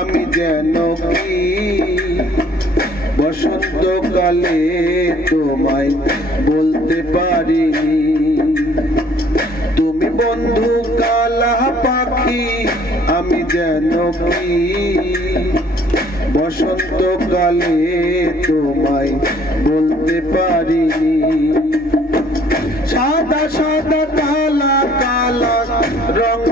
আমি যেন কি? বসন্তকালে তোমায় বলতে পারিনি। তুমি বন্ধু কালা পাখি, আমি যেন কি? বসন্তকালে তোমায় বলতে পারিনি। সাদা সাদা কালা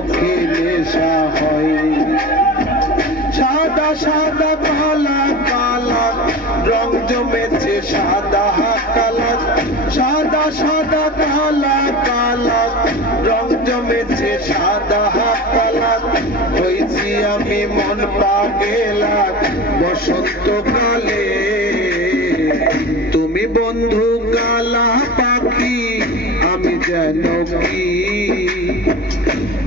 চোখে নেশা হয়। সাদা সাদা, কালা কালা, রং জমেছে সাদা, কালা। সাদা সাদা, কালা কালা, রং জমেছে সাদা, কালা। হয়েছি আমি মন পাগেলা বসন্তকালে। তুমি বন্ধু কালা পাখি, আমি যেন কি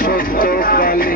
পারিনি বসন্তকালে